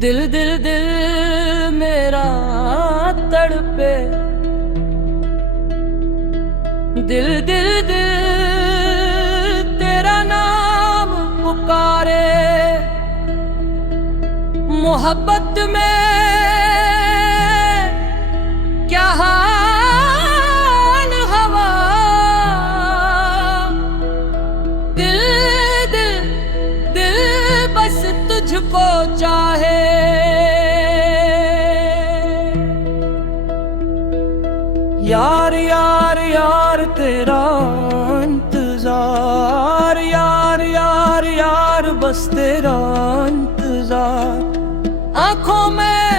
दिल दिल दिल मेरा तड़पे, दिल दिल दिल तेरा नाम पुकारे। मोहब्बत में क्या हाल हवा, दिल दिल दिल बस तुझको चाहे। यार यार यार तेरा इंतजार, यार यार यार बस तेरा इंतजार। आंखों में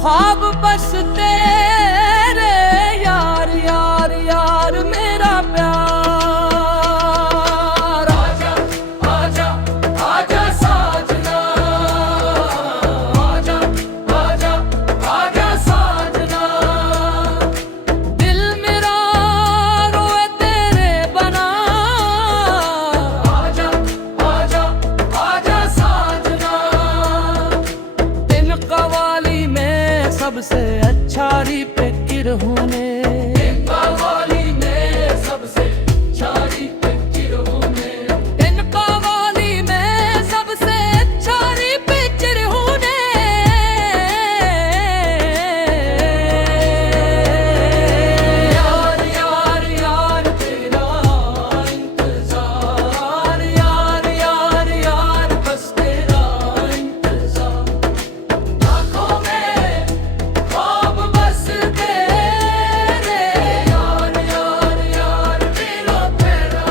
ख्वाब बस तेरे, यार यार यार मेरा प्यार। आजा आजा आजा साजना, आजा आजा आजा साजना। दिल मेरा रोए तेरे बना, आजा आजा आजा साजना। दिन कवाली में सबसे अच्छा री फिक्र हूँ ने, कवाली में सबसे अच्छा री फिक्र हूँ ने। दिन कवाली में सबसे अच्छा री फिक्र हूँ ने। यार यार यार तेरा इंतजार, यार यार यार बस तेरा इंतजार। आँखों में ख्वाब बस तेरे, यार यार यार मेरा प्यारा।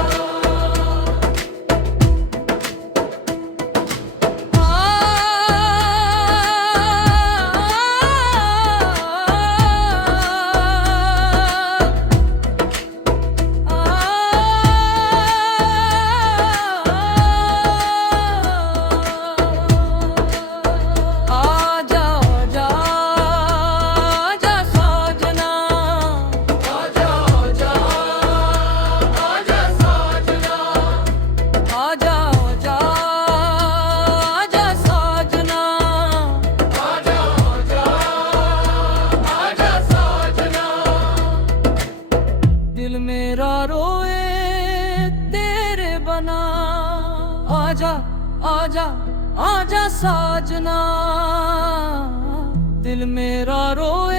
आजा आजा आजा साजना, आजा आजा आजा साजना। आजा आजा आजा साजना, आजा आजा आजा साजना। दिल मेरा रोए तेरे बना, आजा आजा आजा साजना। दिल मेरा रोए